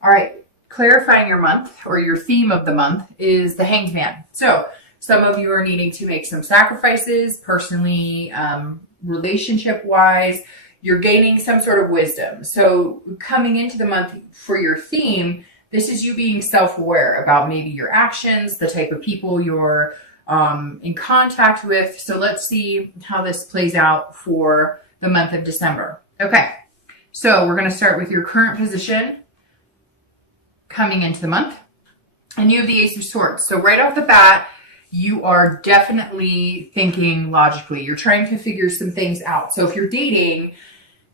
All right, clarifying your month or your theme of the month is the Hanged Man. So some of you are needing to make some sacrifices personally, relationship wise. You're gaining some sort of wisdom. So coming into the month for your theme, this is you being self-aware about maybe your actions, the type of people you're in contact with. So let's see how this plays out for the month of December. Okay, so we're going to start with your current position coming into the month. And you have the Ace of Swords. So right off the bat, you are definitely thinking logically. You're trying to figure some things out. So if you're dating,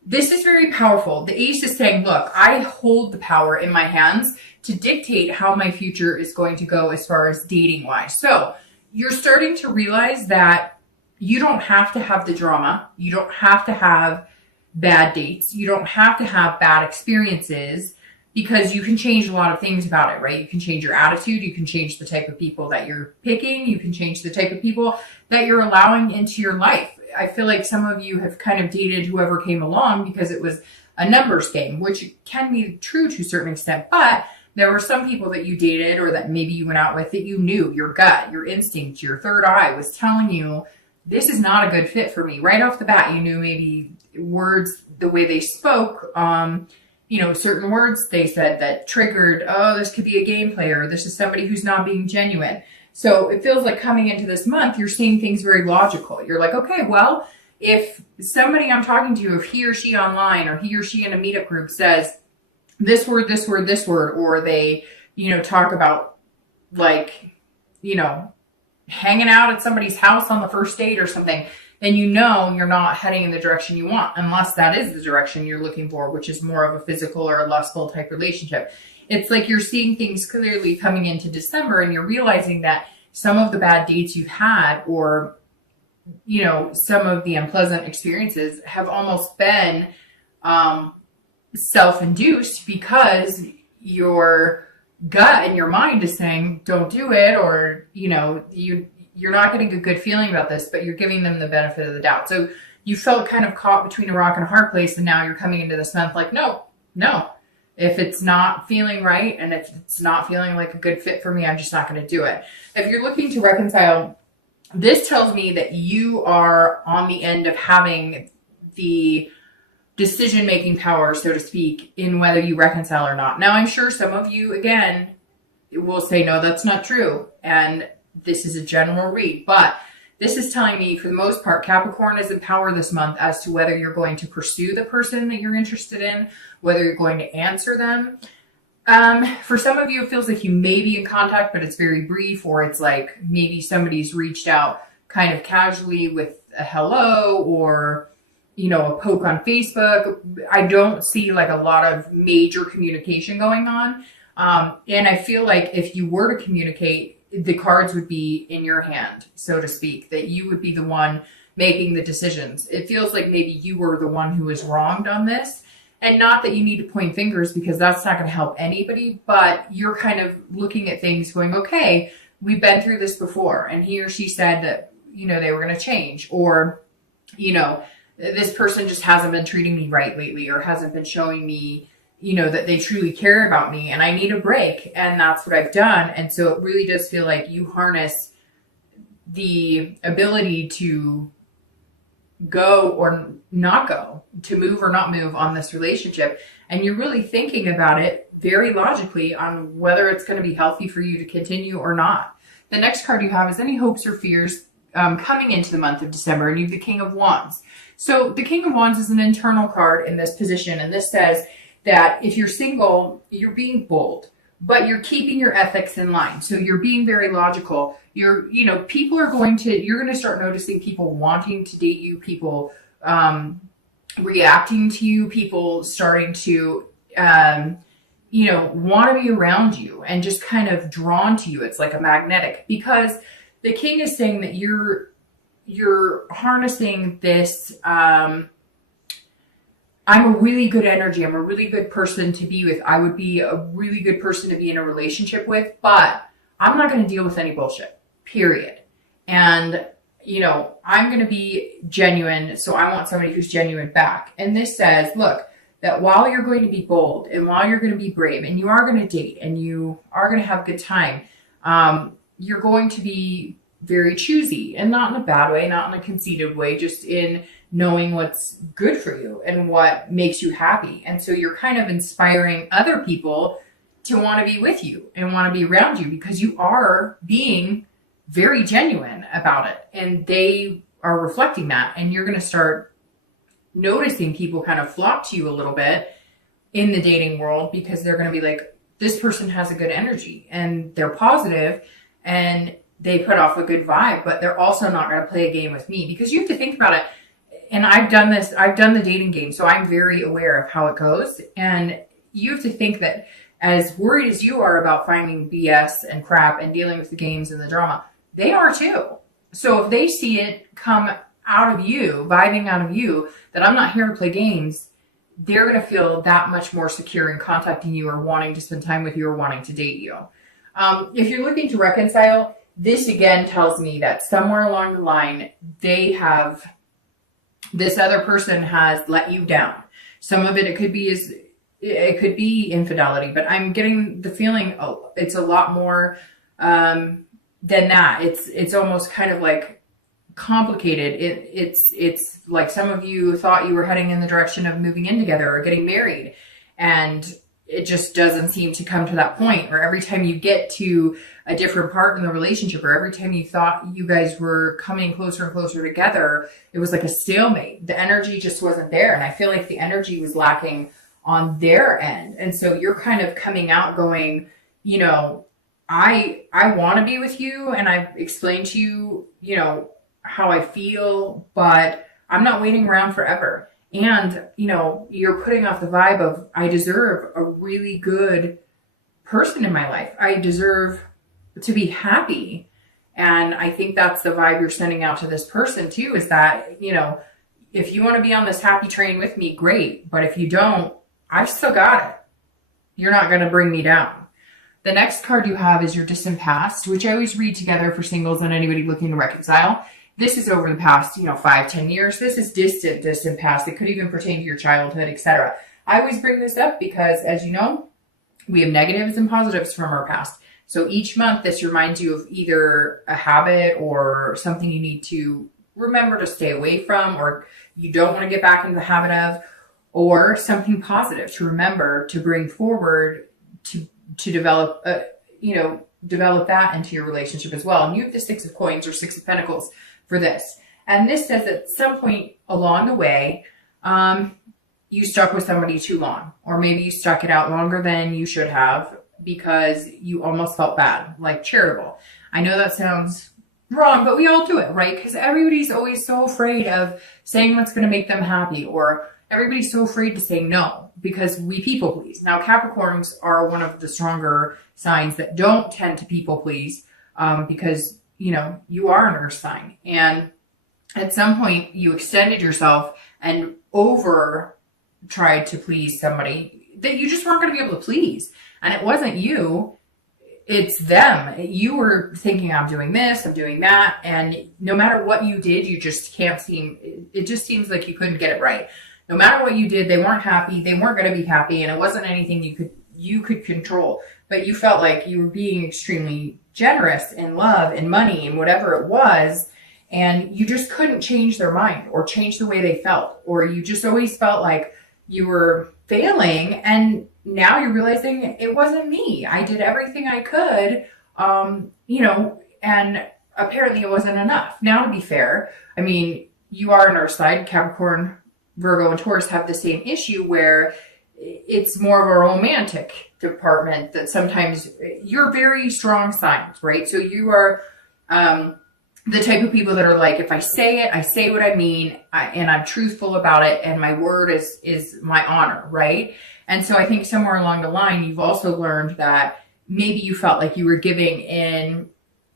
this is very powerful. The Ace is saying, look, I hold the power in my hands to dictate how my future is going to go as far as dating wise. So you're starting to realize that you don't have to have the drama. You don't have to have bad dates. You don't have to have bad experiences, because you can change a lot of things about it, right? You can change your attitude. You can change the type of people that you're picking. You can change the type of people that you're allowing into your life. I feel like some of you have kind of dated whoever came along because it was a numbers game, which can be true to a certain extent. But there were some people that you dated or that maybe you went out with that you knew, your gut, your instinct, your third eye was telling you, this is not a good fit for me. Right off the bat, you knew maybe words, the way they spoke, certain words they said that triggered, oh, this could be a game player. This is somebody who's not being genuine. So it feels like coming into this month, you're seeing things very logical. You're like, okay, well, if somebody I'm talking to, if he or she online or he or she in a meetup group says this word, this word, this word, or they, talk about hanging out at somebody's house on the first date or something, then you're not heading in the direction you want, unless that is the direction you're looking for, which is more of a physical or a lustful type relationship. It's like you're seeing things clearly coming into December, and you're realizing that some of the bad dates you've had, or, some of the unpleasant experiences have almost been self-induced, because your gut and your mind is saying, don't do it, or, you're not getting a good feeling about this, but you're giving them the benefit of the doubt. So you felt kind of caught between a rock and a hard place, and now you're coming into this month like, no. If it's not feeling right, and if it's not feeling like a good fit for me, I'm just not going to do it. If you're looking to reconcile, this tells me that you are on the end of having the decision-making power, so to speak, in whether you reconcile or not. Now, I'm sure some of you, again, will say, no, that's not true. And this is a general read, but this is telling me, for the most part, Capricorn is in power this month as to whether you're going to pursue the person that you're interested in, whether you're going to answer them. For some of you, it feels like you may be in contact, but it's very brief, or it's like maybe somebody's reached out kind of casually with a hello, or, a poke on Facebook. I don't see like a lot of major communication going on. And I feel like if you were to communicate, the cards would be in your hand, so to speak, that you would be the one making the decisions. It feels like maybe you were the one who was wronged on this, and not that you need to point fingers, because that's not going to help anybody, but you're kind of looking at things going, okay, we've been through this before, and he or she said that, they were going to change, or, this person just hasn't been treating me right lately, or hasn't been showing me that they truly care about me, and I need a break. And that's what I've done. And so it really does feel like you harness the ability to go or not go, to move or not move on this relationship. And you're really thinking about it very logically on whether it's going to be healthy for you to continue or not. The next card you have is any hopes or fears coming into the month of December, and you have the King of Wands. So the King of Wands is an internal card in this position, and this says that if you're single, you're being bold, but you're keeping your ethics in line. So you're being very logical. You're going to start noticing people wanting to date you, people reacting to you, people starting to, want to be around you and just kind of drawn to you. It's like a magnetic, because the king is saying that you're harnessing this, I'm a really good energy. I'm a really good person to be with. I would be a really good person to be in a relationship with, but I'm not going to deal with any bullshit, period. And, I'm going to be genuine. So I want somebody who's genuine back. And this says, look, that while you're going to be bold and while you're going to be brave and you are going to date and you are going to have a good time, you're going to be very choosy, and not in a bad way, not in a conceited way, just in knowing what's good for you and what makes you happy. And so you're kind of inspiring other people to want to be with you and want to be around you because you are being very genuine about it. And they are reflecting that. And you're going to start noticing people kind of flock to you a little bit in the dating world because they're going to be like, this person has a good energy and they're positive and they put off a good vibe, but they're also not going to play a game with me. Because you have to think about it. And I've done the dating game, so I'm very aware of how it goes. And you have to think that as worried as you are about finding BS and crap and dealing with the games and the drama, they are too. So if they see it come out of you, vibing out of you, that I'm not here to play games, they're going to feel that much more secure in contacting you or wanting to spend time with you or wanting to date you. If you're looking to reconcile, this again tells me that somewhere along the line, this other person has let you down. Some of it could be infidelity, but I'm getting the feeling it's a lot more than that. It's almost kind of like complicated. It's like some of you thought you were heading in the direction of moving in together or getting married, and it just doesn't seem to come to that point. Or every time you get to a different part in the relationship, or every time you thought you guys were coming closer and closer together, it was like a stalemate. The energy just wasn't there. And I feel like the energy was lacking on their end. And so you're kind of coming out going, you know, I want to be with you. And I've explained to you, you know, how I feel, but I'm not waiting around forever. And, you know, you're putting off the vibe of, I deserve a really good person in my life. I deserve to be happy. And I think that's the vibe you're sending out to this person too, is that, you know, if you want to be on this happy train with me, great. But if you don't, I've still got it. You're not going to bring me down. The next card you have is your distant past, which I always read together for singles and anybody looking to reconcile. This is over the past, 5-10 years. This is distant past. It could even pertain to your childhood, etc. I always bring this up because, as you know, we have negatives and positives from our past. So each month, this reminds you of either a habit or something you need to remember to stay away from, or you don't want to get back into the habit of, or something positive to remember to bring forward to develop, develop that into your relationship as well. And you have the 6 of Coins or 6 of Pentacles for this. And this says at some point along the way, you stuck with somebody too long, or maybe you stuck it out longer than you should have because you almost felt bad, like charitable. I know that sounds wrong, but we all do it, right? Because everybody's always so afraid of saying what's going to make them happy, or everybody's so afraid to say no because we people please. Now, Capricorns are one of the stronger signs that don't tend to people please because, you are an earth sign. And at some point you extended yourself and over tried to please somebody that you just weren't going to be able to please. And it wasn't you, it's them. You were thinking, I'm doing this, I'm doing that. And no matter what you did, you just it just seems like you couldn't get it right. No matter what you did, they weren't happy. They weren't going to be happy. And it wasn't anything you could control, but you felt like you were being extremely generous in love and money and whatever it was. And you just couldn't change their mind or change the way they felt, or you just always felt like you were failing. And now you're realizing it wasn't me. I did everything I could, and apparently it wasn't enough. Now, to be fair, I mean, you are an earth sign. Capricorn, Virgo, and Taurus have the same issue where it's more of a romantic department that sometimes you're very strong signs, right? So you are the type of people that are like, if I say it, I say what I mean, and I'm truthful about it, and my word is my honor, right? And so I think somewhere along the line, you've also learned that maybe you felt like you were giving in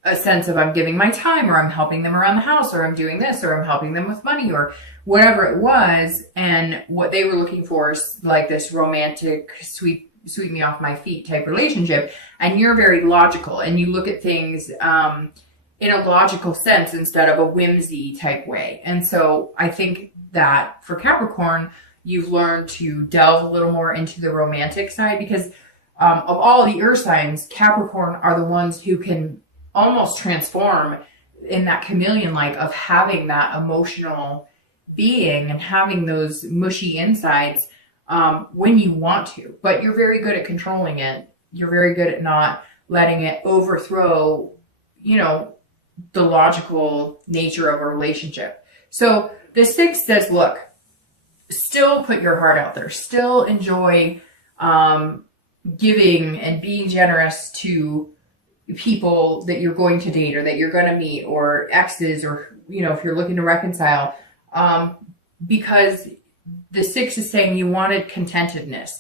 a sense of, I'm giving my time, or I'm helping them around the house, or I'm doing this, or I'm helping them with money, or whatever it was. And what they were looking for is like this romantic, sweep me off my feet type relationship. And you're very logical, and you look at things in a logical sense instead of a whimsy type way. And so I think that for Capricorn, you've learned to delve a little more into the romantic side, because of all the earth signs, Capricorn are the ones who can almost transform in that chameleon like of having that emotional being and having those mushy insides when you want to. But you're very good at controlling it. You're very good at not letting it overthrow, the logical nature of a relationship. So the 6 says, look, still put your heart out there. Still enjoy giving and being generous to people that you're going to date or that you're going to meet, or exes, or, if you're looking to reconcile. Because the 6 is saying you wanted contentedness,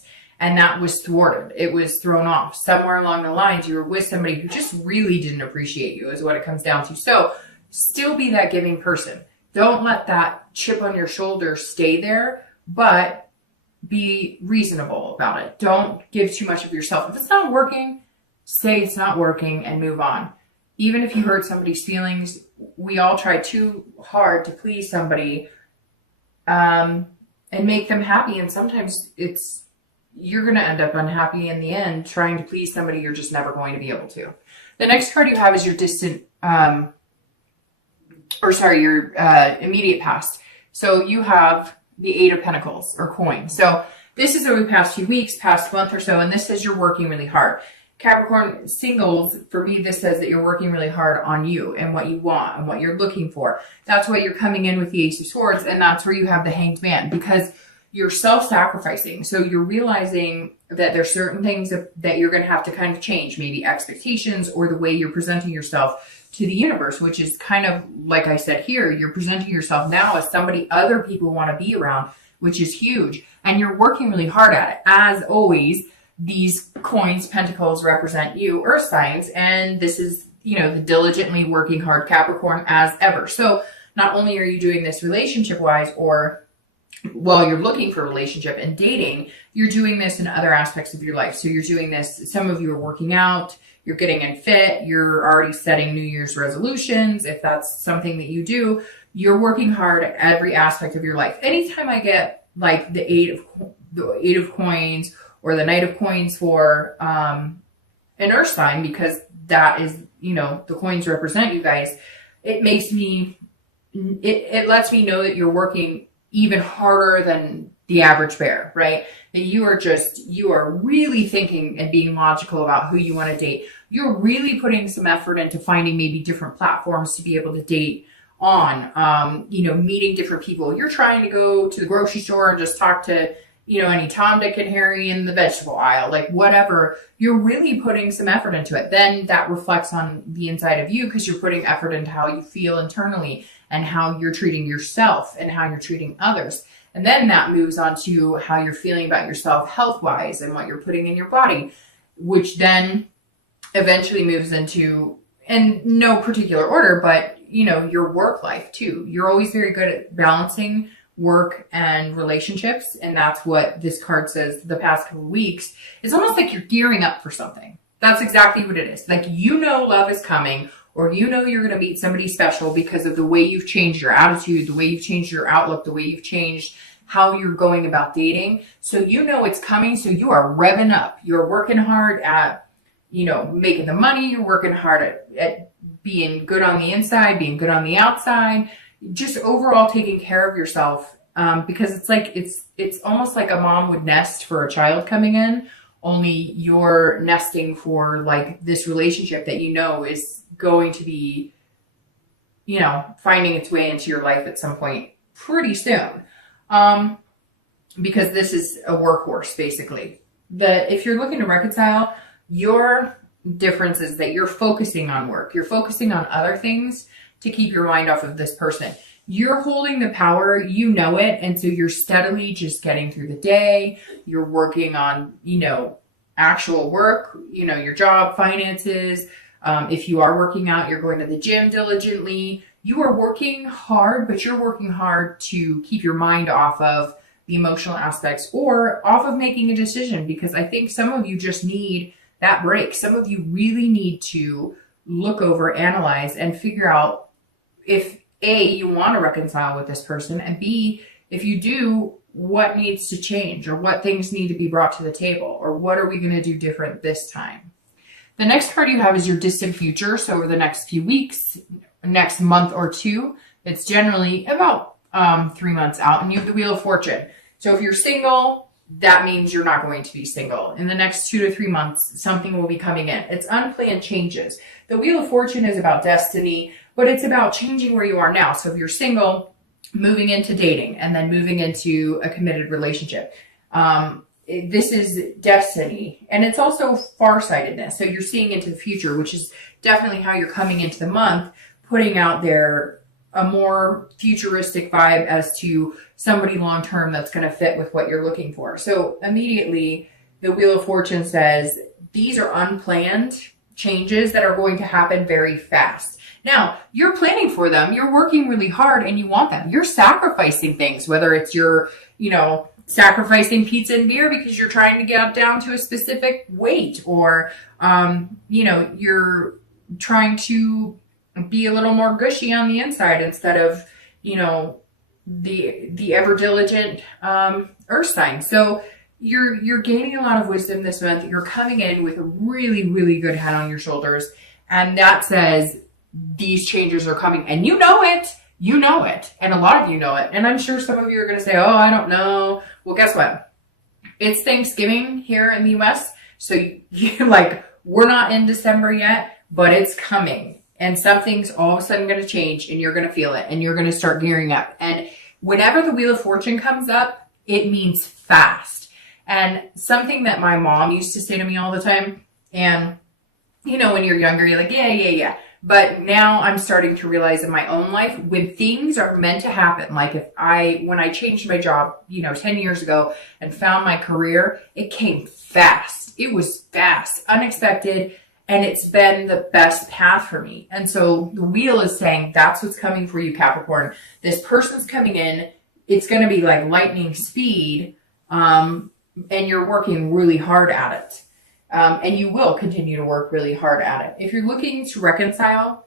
and that was thwarted. It was thrown off. Somewhere along the lines, you were with somebody who just really didn't appreciate you, is what it comes down to. So still be that giving person. Don't let that chip on your shoulder stay there, but be reasonable about it. Don't give too much of yourself. If it's not working, say it's not working and move on. Even if you hurt somebody's feelings, we all try too hard to please somebody and make them happy. And sometimes you're going to end up unhappy in the end trying to please somebody you're just never going to be able to. The next card you have is your your immediate past. So you have the 8 of Pentacles, or coin. So this is over the past few weeks, past month or so, and this says you're working really hard. Capricorn singles, for me, this says that you're working really hard on you and what you want and what you're looking for. That's why you're coming in with the Ace of Swords, and that's where you have the Hanged Man, because you're self-sacrificing. So you're realizing that there's certain things that you're going to have to kind of change, maybe expectations or the way you're presenting yourself to the universe, which is kind of, like I said here, you're presenting yourself now as somebody other people want to be around, which is huge. And you're working really hard at it. As always, these coins, pentacles, represent you, earth signs, and this is, the diligently working hard Capricorn as ever. So not only are you doing this relationship-wise, or while you're looking for a relationship and dating, you're doing this in other aspects of your life. So you're doing this, some of you are working out, you're getting in fit, you're already setting New Year's resolutions. If that's something that you do, you're working hard at every aspect of your life. Anytime I get like the eight of coins or the Knight of Coins for an earth sign, because that is, the coins represent you guys, it makes me, it lets me know that you're working even harder than the average bear, right? That you are really thinking and being logical about who you want to date. You're really putting some effort into finding maybe different platforms to be able to date on, meeting different people. You're trying to go to the grocery store and just talk to, any Tom, Dick, and Harry in the vegetable aisle, like whatever. You're really putting some effort into it. Then that reflects on the inside of you, because you're putting effort into how you feel internally and how you're treating yourself and how you're treating others. And then that moves on to how you're feeling about yourself health-wise and what you're putting in your body, which then eventually moves into, in no particular order, but, your work life too. You're always very good at balancing work and relationships. And that's what this card says the past couple of weeks. It's almost like you're gearing up for something. That's exactly what it is. Like, love is coming, or you're going to meet somebody special because of the way you've changed your attitude, the way you've changed your outlook, the way you've changed how you're going about dating. So it's coming. So you are revving up. You're working hard at, making the money. You're working hard at being good on the inside, being good on the outside, just overall taking care of yourself. Because it's almost like a mom would nest for a child coming in, only you're nesting for like this relationship that is going to be, finding its way into your life at some point pretty soon. Because this is a workhorse, basically. If you're looking to reconcile, your difference is that you're focusing on work. You're focusing on other things to keep your mind off of this person. You're holding the power, it, and so you're steadily just getting through the day. You're working on, actual work, your job, finances. If you are working out, you're going to the gym diligently. You are working hard, but you're working hard to keep your mind off of the emotional aspects or off of making a decision, because I think some of you just need that break. Some of you really need to look over, analyze, and figure out if A, you want to reconcile with this person, and B, if you do, what needs to change, or what things need to be brought to the table, or what are we going to do different this time. The next card you have is your distant future. So over the next few weeks, next month or two, it's generally about 3 months out, and you have the Wheel of Fortune. So if you're single, that means you're not going to be single. In the next 2 to 3 months, something will be coming in. It's unplanned changes. The Wheel of Fortune is about destiny, but it's about changing where you are now. So if you're single, moving into dating, and then moving into a committed relationship. This is destiny, and it's also farsightedness. So you're seeing into the future, which is definitely how you're coming into the month, putting out there a more futuristic vibe as to somebody long-term that's going to fit with what you're looking for. So immediately the Wheel of Fortune says these are unplanned changes that are going to happen very fast. Now, you're planning for them, you're working really hard, and you want them. You're sacrificing things, whether it's your, sacrificing pizza and beer because you're trying to get down to a specific weight, or, you're trying to be a little more gushy on the inside instead of, the ever diligent earth sign. So you're gaining a lot of wisdom this month. You're coming in with a really, really good head on your shoulders. And that says these changes are coming, and you know it. And a lot of you know it. And I'm sure some of you are going to say, oh, I don't know. Well, guess what? It's Thanksgiving here in the US. So we're not in December yet, but it's coming. And something's all of a sudden going to change, and you're going to feel it, and you're going to start gearing up. And whenever the Wheel of Fortune comes up, it means fast. And something that my mom used to say to me all the time, and when you're younger, you're like, yeah. But now I'm starting to realize in my own life, when things are meant to happen, like when I changed my job, 10 years ago and found my career, it came fast. It was fast, unexpected, and it's been the best path for me. And so the wheel is saying that's what's coming for you, Capricorn. This person's coming in. It's going to be like lightning speed, and you're working really hard at it. And you will continue to work really hard at it. If you're looking to reconcile,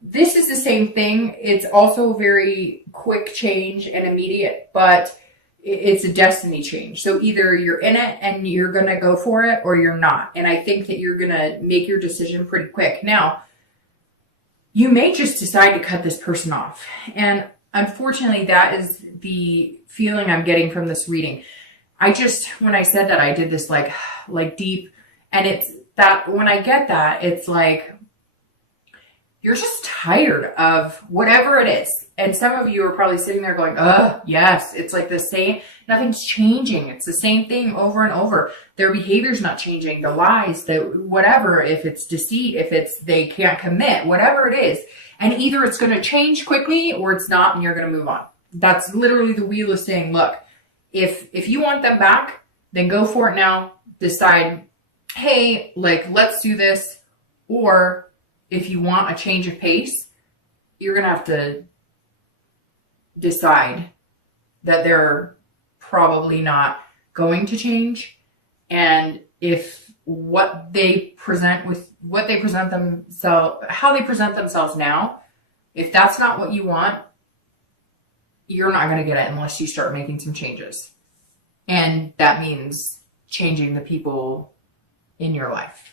this is the same thing. It's also very quick change and immediate, but it's a destiny change. So either you're in it and you're going to go for it, or you're not. And I think that you're going to make your decision pretty quick. Now, you may just decide to cut this person off. And unfortunately, that is the feeling I'm getting from this reading. When I said that, I did this like deep, and it's that when I get that, it's like, you're just tired of whatever it is. And some of you are probably sitting there going, yes, it's like the same, nothing's changing. It's the same thing over and over. Their behavior's not changing, the lies, the whatever, if it's deceit, if it's, they can't commit, whatever it is. And either it's going to change quickly or it's not, and you're going to move on. That's literally the wheel is saying, look, if you want them back, then go for it now. Decide, hey, let's do this. Or if you want a change of pace, you're going to have to decide that they're probably not going to change. And if how they present themselves now, if that's not what you want, you're not going to get it unless you start making some changes. And that means changing the people in your life.